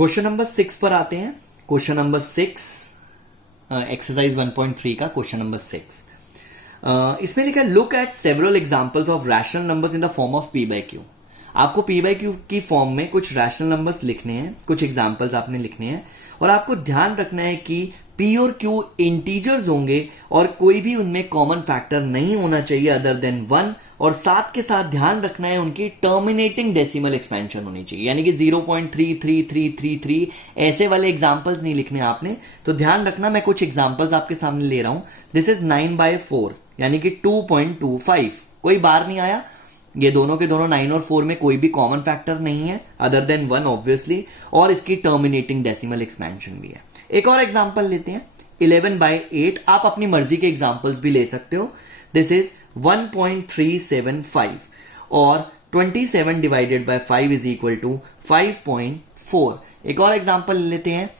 Question number 6 पर आते हैं। क्वेश्चन नंबर 6 एक्सरसाइज 1.3 का क्वेश्चन नंबर 6। इसमें लिखा है look at several examples of rational numbers in the form of P by Q. आपको पी बाई क्यू की फॉर्म में कुछ रैशनल नंबर्स लिखने हैं, कुछ एग्जांपल्स आपने लिखने हैं और आपको ध्यान रखना है कि पी और क्यू इंटीजर्स होंगे और कोई भी उनमें कॉमन फैक्टर नहीं होना चाहिए अदर देन 1 और साथ के साथ ध्यान रखना है उनकी टर्मिनेटिंग डेसिमल एक्सपेंशन होनी चाहिए, यानी कि 0.33333 ऐसे वाले एग्जांपल्स नहीं लिखने आपने। तो ध्यान रखना, मैं कुछ एग्जांपल्स आपके सामने ले रहा हूं। दिस इज 9/4 यानी कि 2.25, कोई बार नहीं आया। ये दोनों के दोनों 9 और 4 में कोई भी कॉमन फैक्टर नहीं है अदर देन 1 ऑब्वियसली, और इसकी टर्मिनेटिंग डेसिमल एक्सपेंशन भी है। एक और एग्जांपल लेते हैं 11/8। आप अपनी मर्जी के एग्जांपल्स भी ले सकते हो। दिस इज 1.375 और 27 divided by 5 is equal to 5.4। एक और एग्जांपल लेते हैं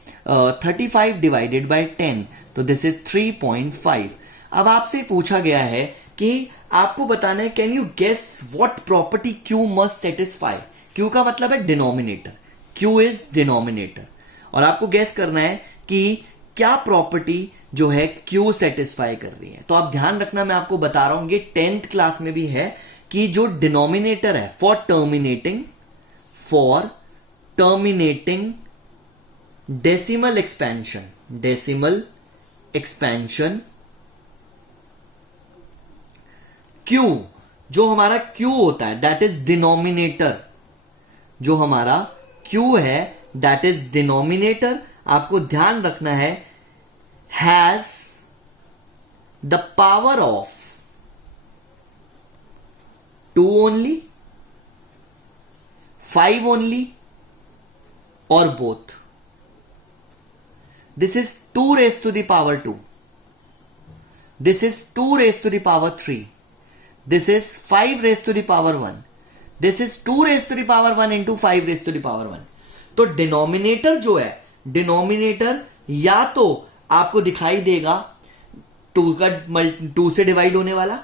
35 डिवाइडेड बाय 10, तो दिस इज 3.5। अब आपसे पूछा गया है कि आपको बताना है can you guess what property Q must satisfy. Q का मतलब है डिनोमिनेटर, क्यू इज डिनोमिनेटर, और आपको गेस करना है कि क्या प्रॉपर्टी जो है क्यू सेटिस्फाई कर रही है। तो आप ध्यान रखना, मैं आपको बता रहा हूं ये 10th क्लास में भी है कि जो डिनोमिनेटर है for terminating decimal expansion Q, जो हमारा क्यू होता है दैट इज डिनोमिनेटर, जो हमारा क्यू है दैट इज डिनोमिनेटर, आपको ध्यान रखना है has the power of 2 only, 5 only, or both. This is 2 raised to the power 2. This is 2 raised to the power 3. This is 5 raised to the power 1. This is 2 raised to the power 1 into 5 raised to the power 1. तो denominator जो है, denominator या तो आपको दिखाई देगा 2 से divide होने वाला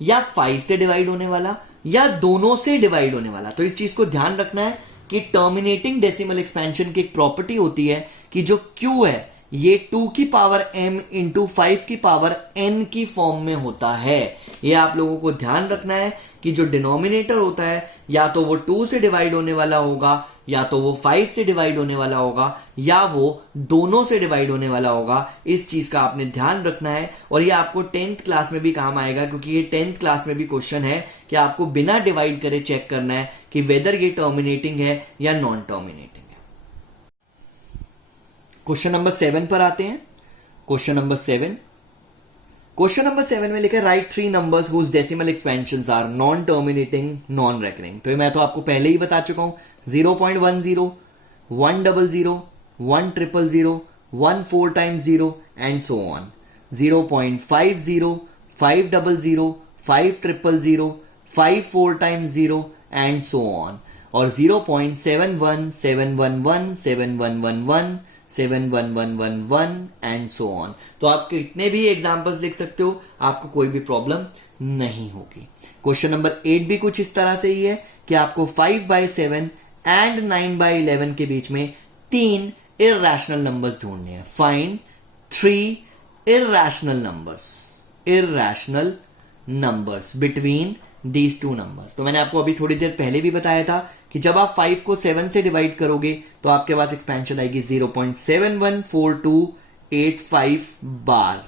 या 5 से डिवाइड होने वाला या दोनों से डिवाइड होने वाला। तो इस चीज को ध्यान रखना है कि टर्मिनेटिंग डेसिमल एक्सपेंशन की एक प्रॉपर्टी होती है कि जो क्यू है ये 2 की पावर m इंटू 5 की पावर n की फॉर्म में होता है। ये आप लोगों को ध्यान रखना है कि जो डिनोमिनेटर होता है या तो वो 2 से डिवाइड होने वाला होगा या तो वो 5 से डिवाइड होने वाला होगा या वो दोनों से डिवाइड होने वाला होगा। इस चीज का आपने ध्यान रखना है और ये आपको 10th क्लास में भी काम आएगा, क्योंकि ये 10th क्लास में भी क्वेश्चन है कि आपको बिना डिवाइड करे चेक करना है कि वेदर ये टर्मिनेटिंग है या नॉन टर्मिनेटिंग है। क्वेश्चन नंबर 7 पर आते हैं। क्वेश्चन नंबर 7 में लिखा है write 3 numbers whose decimal expansions are non terminating non recurring. तो ये मैं तो आपको पहले ही बता चुका हूं, 0.10, 100, 100, 1 4 times 0 and so on, 0.50, 500, 500, 5 4 times 0 and so on, और 0.71, 711, 7111, 71111 and so on। तो आप कितने भी एग्जांपल्स लिख सकते हो, आपको कोई भी प्रॉब्लम नहीं होगी। क्वेश्चन नंबर 8 भी कुछ इस तरह से ही है कि आपको 5/7 एंड 9/11 के बीच में 3 इर्रेशनल नंबर्स ढूंढने हैं। Find 3 irrational numbers between these 2 numbers. तो मैंने आपको अभी थोड़ी देर पहले भी बताया था कि जब आप 5 को 7 से डिवाइड करोगे तो आपके पास एक्सपेंशन आएगी 0.714285 बार,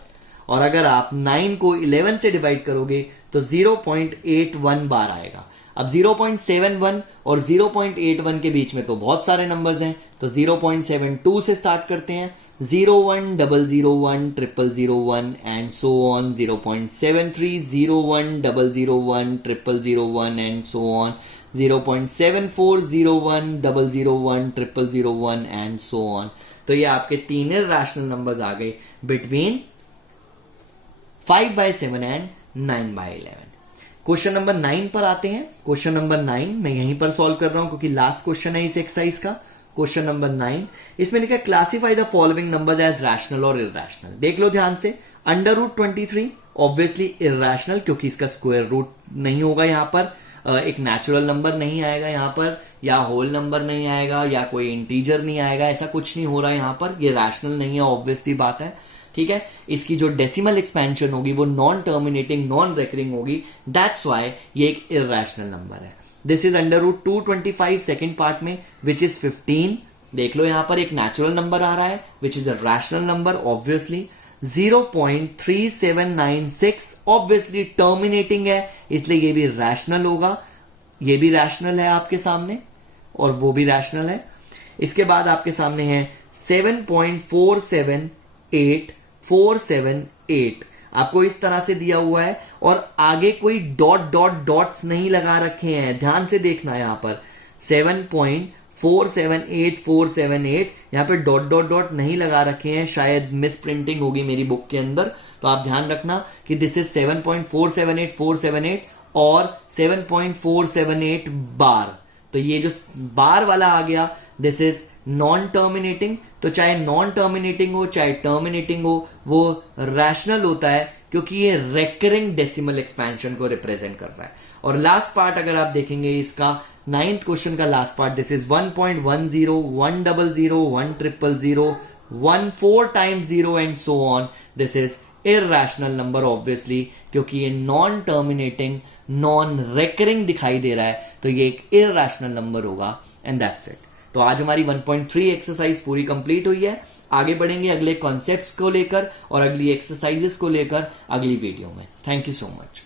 और अगर आप 9 को 11 से डिवाइड करोगे तो 0.81 बार आएगा। अब 0.71 और 0.81 के बीच में तो बहुत सारे नंबर्स हैं, तो 0.72 से स्टार्ट करते हैं, 01 001 001 and so on, 0.73 01 001 001 and so on, 0.74 01 001 001 and so on. तो ये आपके 3 इर्रेशनल नंबर्स आ गए बिटवीन 5/7 एंड 9/11। क्वेश्चन नंबर 9 पर आते हैं। क्वेश्चन नंबर 9 मैं यहीं पर सॉल्व कर रहा हूं क्योंकि लास्ट क्वेश्चन है इस एक्सरसाइज का। क्वेश्चन नंबर 9, इसमें लिखा है classify the following numbers as rational और इरैशनल। देख लो ध्यान से, √23 ऑब्वियसली इरैशनल क्योंकि इसका स्क्वायर रूट नहीं होगा यहां पर। एक नेचुरल नंबर नहीं आएगा यहाँ पर, या होल नंबर नहीं आएगा, या कोई इंटीजर नहीं आएगा, ऐसा कुछ नहीं हो रहा है यहाँ पर, ये रैशनल नहीं है, ऑब्वियसली बात है, ठीक है। इसकी जो डेसिमल एक्सपेंशन होगी वो नॉन टर्मिनेटिंग नॉन रेकरिंग होगी, दैट्स वाई ये एक इरैशनल नंबर है। This is under root 225 second part में विच इज 15। देख लो यहाँ पर एक नेचुरल नंबर आ रहा है which is a rational number obviously. 0.3796 obviously terminating है, इसलिए ये भी रैशनल होगा, ये भी रैशनल है आपके सामने और वो भी रैशनल है। इसके बाद आपके सामने है 7.478478, आपको इस तरह से दिया हुआ है और आगे कोई डॉट्स नहीं लगा रखे हैं, ध्यान से देखना यहाँ पर 7.478478 यहाँ पे डॉट नहीं लगा रखे हैं, शायद मिस प्रिंटिंग होगी मेरी बुक के अंदर, तो आप ध्यान रखना कि दिस इज 7.478478 और 7.478 बार। तो ये जो बार वाला आ गया दिस इज नॉन टर्मिनेटिंग, तो चाहे नॉन टर्मिनेटिंग हो चाहे टर्मिनेटिंग हो वो रैशनल होता है क्योंकि ये रेकरिंग डेसिमल एक्सपेंशन को रिप्रेजेंट कर रहा है। और लास्ट पार्ट अगर आप देखेंगे इसका 9th क्वेश्चन का last part, this is 1.10 100 100 1 4 times 0 and so on, this is irrational number obviously, क्योंकि ये नॉन टर्मिनेटिंग नॉन रेकरिंग दिखाई दे रहा है, तो ये एक इरैशनल नंबर होगा एंड दैट्स इट। तो आज हमारी 1.3 एक्सरसाइज पूरी कंप्लीट हुई है। आगे बढ़ेंगे अगले कॉन्सेप्ट्स को लेकर और अगली एक्सरसाइजेस को लेकर अगली वीडियो में। Thank you so much.